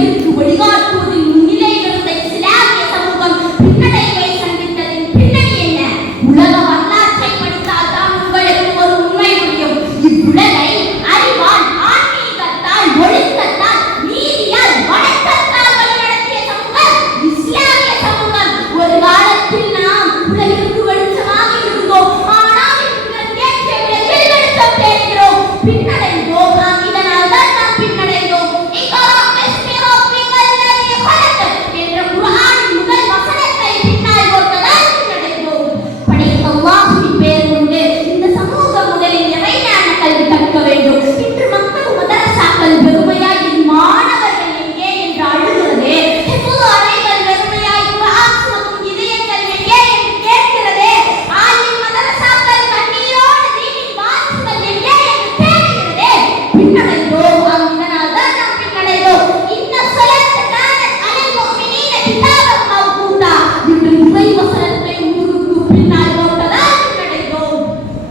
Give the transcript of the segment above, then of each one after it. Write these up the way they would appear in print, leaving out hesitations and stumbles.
உலகிற்கு வழிகாட்டுவதில் முன்னிலையில் இருந்த இஸ்லாமிய சமூகம் பின்னடைவை சந்தித்ததின் பின்னணி என்ன? உலக வரலாற்றை படித்தால் தான் உங்களுக்கு ஒரு உண்மை முடியும். இவ்வுலகை அறிவால், ஆன்மீகத்தால், ஒழுக்கத்தால், நீதியால், வணக்கத்தால் வழிநடத்திய சமூகம் இஸ்லாமிய சமூகம். ஒரு காலத்தில் நாம் உலகிற்கு வெளிச்சமாக இருந்தோம். ஆனால் இன்று தேற்றிய விளக்கில் வெளிச்சம் தேடுகிறோம். பின்னடைந்தோம். நாம் இதனால் தான் நாம் பின்னடைந்தோம். என்ற குர்ஆனின் முதல் வசனத்தை பின்னால் போட்டதால் பின்னடைந்தோம். படைத்த அல்லாஹ்வின் பெயர் கொண்டு இந்த சமூகம் முதலில் இறைஞான கல்வி கற்க வேண்டும். இன்று மக்கள் மதரசாக்கள் வெறுமையாய் மாணவர்கள் எங்கே என்று அழுகிறதே, ஹிஃபுல் அறைகள் வெறுமையாய் குர்ஆன் சுமக்கும் இதயங்கள் எங்கே என்று கேட்கிறதே, ஆலிம் மதரசாக்கள் கண்ணீரோடு தீனின் வாரிசுகள் எங்கே என்று தேடுகிறதே. பின்னடைந்தோம். இதனால் தான் நாம் பின்னடைந்தோம். இன்ன ஸலாத்த கானத் அலல் முஃமினீன கிதாபன் மவ்கூதா. இன்று இறை வசனத்தை ஊருக்கு பின்னால் போட்டதால் பின்னடைந்தோம்.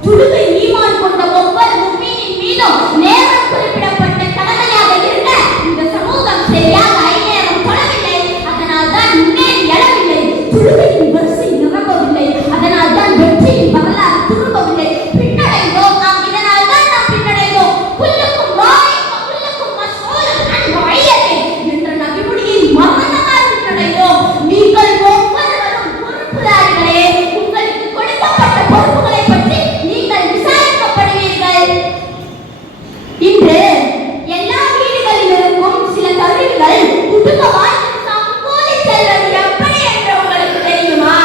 தொழுகை ஈமான் கொண்ட ஒவ்வொரு முஃமினின் மீதும் நேரம் குறிப்பிடப்பட்ட கடமையாக இருக்க இந்த சமூகம் சரியாக ஐநேரம் தொழவில்லை. அதனால் தான் முன்னேறி எழவில்லை. தொழுகையின் வரிசை நிரம்பவில்லை. அதனால் தான் வெற்றியின் வரலாறு திரும்பவில்லை. பின்னடைந்தோம். இதனால் தான் நாம் பின்னடைந்தோம். குல்லுக்கும் ராயின் வ குல்லுக்கும் மஸ்ஊலுன் அன் ரஅய்யத்திஹி என்ற நபிமொழியை மறந்ததால் பின்னடைந்தோம். நீங்கள் ஒவ்வொருவரும் பொறுப்புதாரிகளே. உங்களுக்கு கொடுக்கப்பட்ட பொறுப்புகளை பற்றி நீங்கள் விசாரிக்கப்படுவீர்கள். இன்று எல்லா வீடுகளில் இருக்கும் சில கருவிகள் குடும்ப வாழ்க்கைக்கு கூலி செல்வது எப்படி என்று உங்களுக்கு தெரியுமா?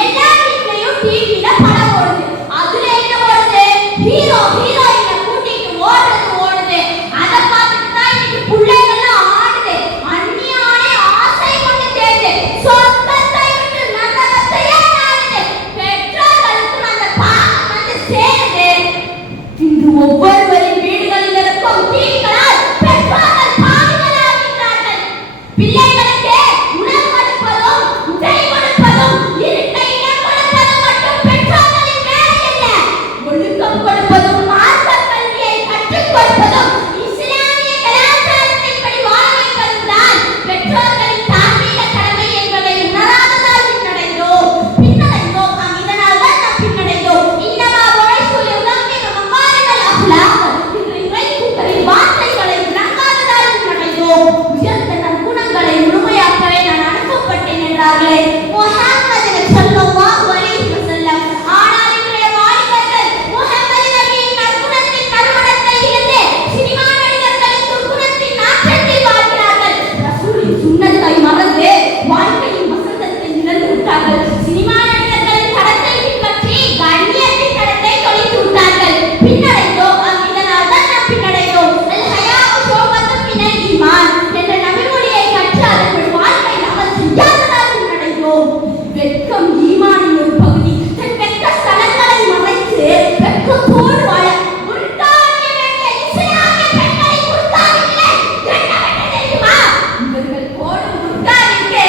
எல்லா வீட்லயும் டிவியில படம் ஓடுது. அதுல என்ன ஓடுது? ஹீரோ ஹீரோயினை கூட்டிட்டு ஓடுது. அதை பார்த்துட்டு தான் இன்னைக்கு பிள்ளைகள்லாம் ஆடுது. அந்நியானே ஆசை கொண்டு தேடுது. சொர்க்கத்தை விட்டு நரகத்தையே நாடுது. பெற்றோர்களுக்கும் அந்த பாவம் வந்து சேருது. இன்று ஒவ்வொருவரின் வீடுகளில் இருக்கும் டிவிகளால் பெற்றோர்கள் பாவிகளாகின்றார்கள். பிள்ளைகளுக்கு உணவு கொடுப்பதும், உடை கொடுப்பதும், இருக்க இடம் கொடுப்பதும் மட்டும் பெற்றோர்களின் வேலை அல்ல. ஒழுக்கம் கொடுப்பதும், மார்க்க கல்வியை கற்றுக் கொடுப்பதும், இஸ்லாமிய கலாச்சாரத்தின்படி வாழ வைப்பதும் தான் பெற்றோர்களின் தார்மீக கடமை என்பதை உணராததால் பின்னடைந்தோம். இதனால் தான் நாம் பின்னடைந்தோம். இன்னமா வயசுல் யுதம்மிரு மகாரிமல் அஹ்லாக். இன்று இறைக்கூட்டலின் வார்த்தைகளை விளங்காததால் பின்னடைந்தோம். உயர்ந்த நற்குணங்களை முழுமையாக்கவே நான் அனுப்பப்பட்டேன் என்றார்களே முஹம்மது ஸல்லல்லாஹு அலைஹி வஸல்லம். ஆனால் இன்றைய வாலிபர்கள் முஹம்மது நபியின் நற்குணத்தின் நறுமணத்தை இழந்து சினிமா நடிகர்களின் துர்குணத்தின் நாற்றத்தில் வாழ்கிறார்கள். ரசூலின் சுன்னத்தை மறந்து வாழ்க்கையின் வசந்தத்தை இழந்து விட்டார்கள். சினிமா நடிகர்களின் தடத்தை பின்பற்றி கண்ணியத்தின் தடத்தை தொலைத்து விட்டார்கள். பின்னடைந்தோம். இதனால் தான் நாம் பின்னடைந்தோம். அல் ஹயாஉ ஷுஅபத்தும் மினல் ஈமான் என்ற நபிமொழியை கற்று அதன்படி வாழ்க்கையில் அமல் செய்யாததால் பின்னடைந்தோம். வெட்கம் ஈமானின் ஒரு பகுதி. தன் வெட்க ஸ்தலங்களை மறைத்து வெட்கத்தோடு வாழ முர்தாவிய வேண்டிய இஸ்லாமிய பெண்களை முர்தாவில்லை என்ன தெரியுமா? இவர்கள் போடும் முர்தாவிற்கு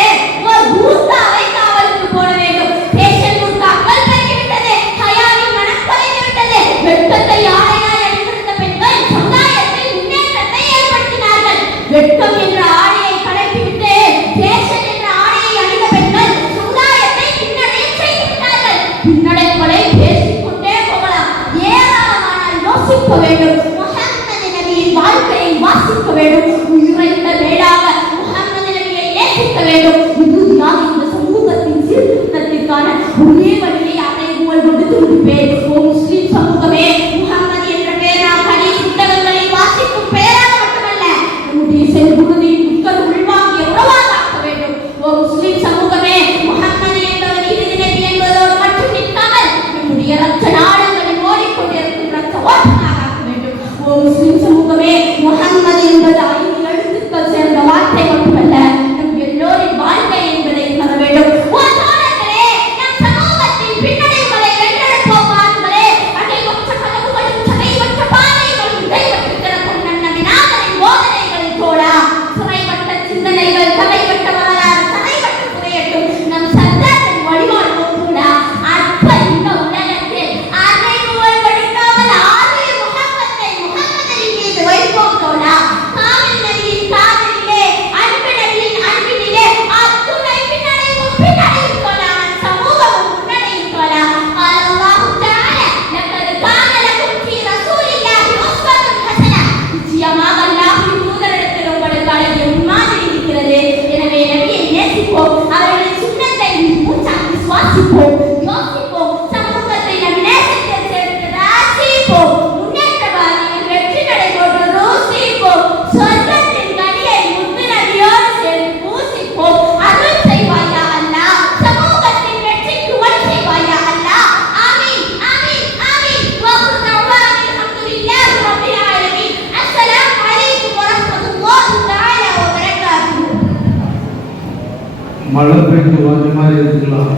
ஒரு ஊர்தாவை காவலுக்கு போட வேண்டும். பேஷன் முர்தாக்கள் பெருகிவிட்டது. ஹயாவின் மனம் குறைந்து விட்டது. வெட்கத்தை ஆடையாய் அணிந்திருந்த பெண்கள் சமுதாயத்தில் முன்னேற்றத்தை ஏற்படுத்தினார்கள். வெட்கம் என்ற ஆடையை கடைபிடித்து பேஷன் என்ற ஆடையை அணிந்த பெண்கள் சமுதாயத்தை பின்னடைய செய்து விட்டார்கள். பின்னடைவுகளை பேசிக்கொண்டே போகலாம். ஏராளமானால் யோசிக்க வேண்டும். முஹம்மது நபியின் வாழ்க்கையை வாசிக்க வேண்டும். உயிரைவிட மேலாக முஹம்மது நபியை நேசிக்க வேண்டும். இதுதான் இந்த சமூகத்தின் சீர்திருத்தத்திற்கான ஒரே வழியை அறைகூவல் கொடுத்து முடிப்பேன். ஓ முஸ்லிம் சமூகமே, முஹம்மது என்ற பெயர் நாம் ஹதீஸ் புத்தகங்களில் வாசிக்கும் பெயராக மட்டுமல்ல, நம்முடைய செயல்குருதியின் புத்தர் உள்வாங்கிய உறவாக ஆக்க வேண்டும். ஓ முஸ்லிம் சமூகமே, முஹம்மது என்பவர் இறுதி நபி என்பதோடு மட்டும் நிற்காமல் நம்முடைய இரத்த நாளங்களில் ஓடிக்கொண்டிருக்கும் இரத்த ஓட்டமாக ஆக்க வேண்டும். ஓ முஸ்லிம் சமூகமே, முஹம்மது என்பது 5 எழுத்துக்கள் சேர்ந்த வார்த்தை மட்டுமல்ல, நம் எல்லோரின் வாழ்க்கை என்பதை உணர வேண்டும். ஓ தோழர்களே, நம் சமூகத்தின் பின்னடைவுகளை வென்றெடுப்போம். வாருங்களே, அதை ஒற்ற கதவு மழை பெஞ்சு வந்த மாதிரி இருக்கலாம்.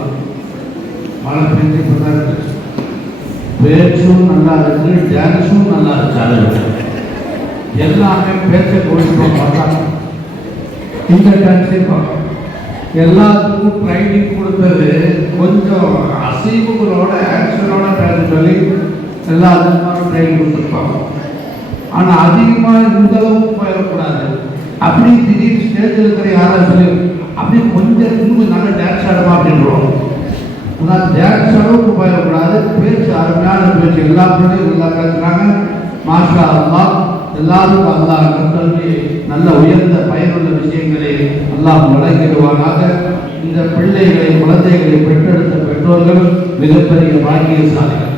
மழை பெஞ்சு இப்பதான் இருக்கு. பேச்சும் நல்லா இருக்கு, டான்ஸும் நல்லா இருக்கு. அது எல்லாமே பேச்சை கொடுத்து பார்த்தாங்க. இந்த டான்ஸே பார்க்கலாம். எல்லாத்துக்கும் ட்ரைனிங் கொடுத்தது கொஞ்சம் அசைவுகளோட ஆக்ஷனோட டான்ஸ் சொல்லி எல்லாத்துக்கும் ட்ரைனிங் கொடுத்துருப்பாங்க. ஆனால் அதிகமாக இந்த அளவுக்கு போயிடக்கூடாது. அப்படி திடீர்னு ஸ்டேஜில் இருக்கிற யாரும் சொல்லி அப்படியே கொஞ்சம் இன்னும் நல்ல டான்ஸ் ஆடுமா அப்படின்றோம். ஆனால் டான்ஸ் அளவுக்கு போயிடக்கூடாது. பேச்சு அருமையான பேச்சு, எல்லா பிள்ளையும் நல்லா பேசுகிறாங்க. மாஷா அல்லாஹ். எல்லாருக்கும் அல்லாஹ் கல்வி நல்ல உயர்ந்த பயனுள்ள விஷயங்களை அல்லாஹ் வழங்கிடுவானாக. இந்த பிள்ளைகளை குழந்தைகளை பெற்றெடுத்த பெற்றோர்கள் மிகப்பெரிய பாக்கியசாலிகள்.